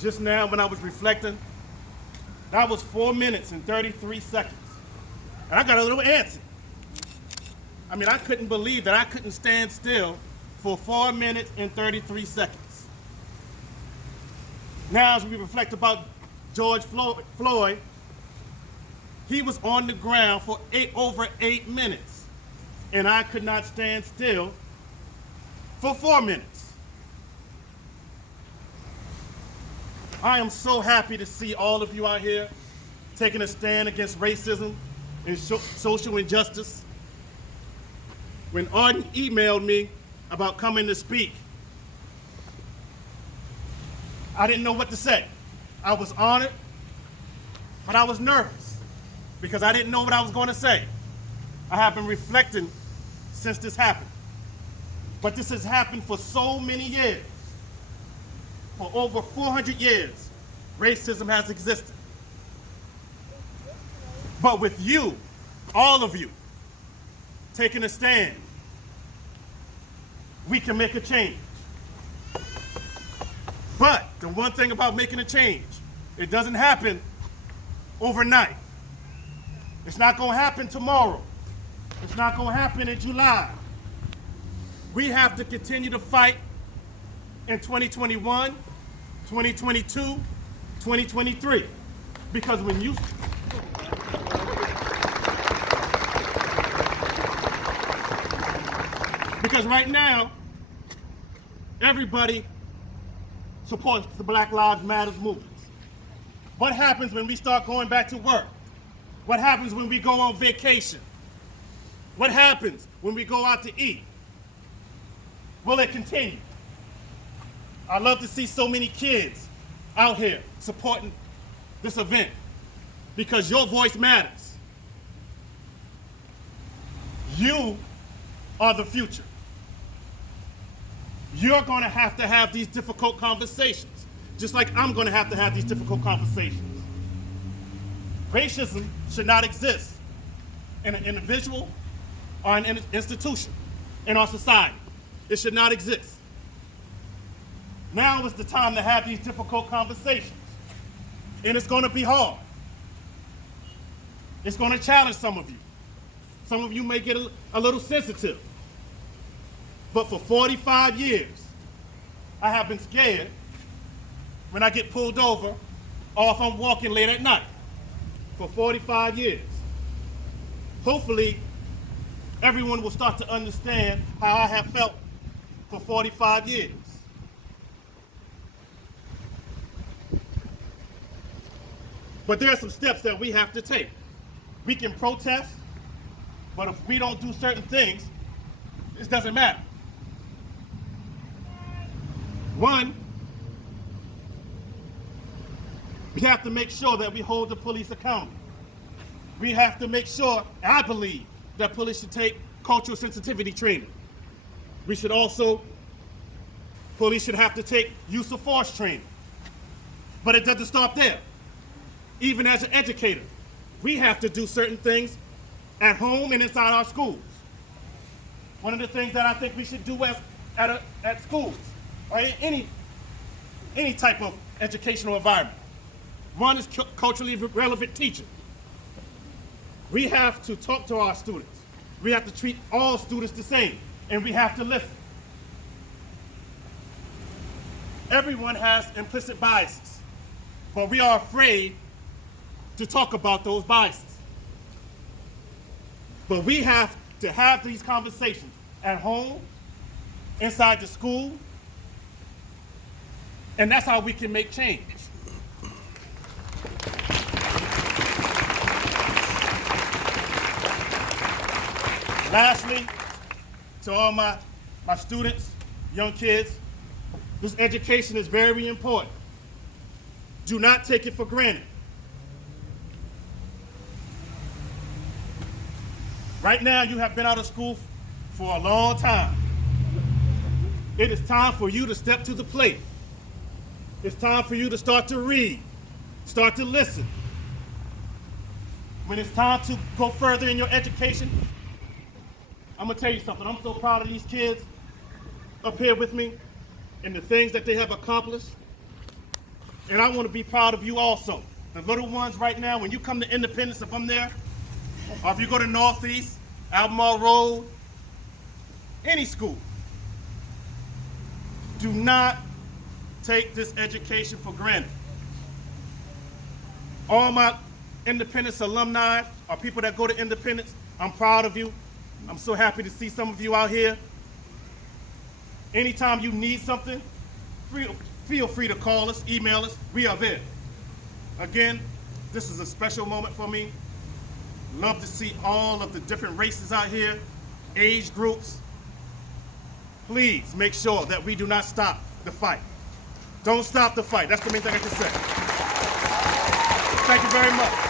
Just now when I was reflecting, that was 4 minutes and 33 seconds. And I got a little antsy. I mean, I couldn't believe that I couldn't stand still for 4 minutes and 33 seconds. Now, as we reflect about George Floyd, he was on the ground for over 8 minutes, and I could not stand still for 4 minutes. I am so happy to see all of you out here taking a stand against racism and social injustice. When Arden emailed me about coming to speak, I didn't know what to say. I was honored, but I was nervous because I didn't know what I was going to say. I have been reflecting since this happened. But this has happened for so many years. For over 400 years, racism has existed. But with you, all of you, taking a stand, we can make a change. But the one thing about making a change, it doesn't happen overnight. It's not going to happen tomorrow. It's not going to happen in July. We have to continue to fight in 2021, 2022, 2023. Because when you... Because right now, everybody supports the Black Lives Matter movement. What happens when we start going back to work? What happens when we go on vacation? What happens when we go out to eat? Will it continue? I love to see so many kids out here supporting this event because your voice matters. You are the future. You're going to have these difficult conversations, just like I'm going to have these difficult conversations. Racism should not exist in an individual or an institution in our society. It should not exist. Now is the time to have these difficult conversations. And it's going to be hard. It's going to challenge some of you. Some of you may get a little sensitive. But for 45 years, I have been scared when I get pulled over or if I'm walking late at night. For 45 years. Hopefully, everyone will start to understand how I have felt for 45 years. But there are some steps that we have to take. We can protest, but if we don't do certain things, it doesn't matter. One, we have to make sure that we hold the police accountable. We have to make sure, I believe, that police should take cultural sensitivity training. We should also, police should have to take use of force training. But it doesn't stop there. Even as an educator, we have to do certain things at home and inside our schools. One of the things that I think we should do at schools, or any type of educational environment, one is culturally relevant teaching. We have to talk to our students. We have to treat all students the same, and we have to listen. Everyone has implicit biases, but we are afraid to talk about those biases. But we have to have these conversations at home, inside the school, and that's how we can make change. Lastly, to all my students, young kids, this education is very important. Do not take it for granted. Right now, you have been out of school for a long time. It is time for you to step to the plate. It's time for you to start to read, start to listen. When it's time to go further in your education, I'm gonna tell you something. I'm so proud of these kids up here with me and the things that they have accomplished. And I want to be proud of you also. The little ones right now, when you come to Independence, if I'm there, or if you go to Northeast, Albemarle Road, any school, do not take this education for granted. All my Independence alumni or people that go to Independence, I'm proud of you. I'm so happy to see some of you out here. Anytime you need something, feel free to call us, email us. We are there. Again, this is a special moment for me. Love to see all of the different races out here, age groups. Please make sure that we do not stop the fight. Don't stop the fight. That's the main thing I can say. Thank you very much.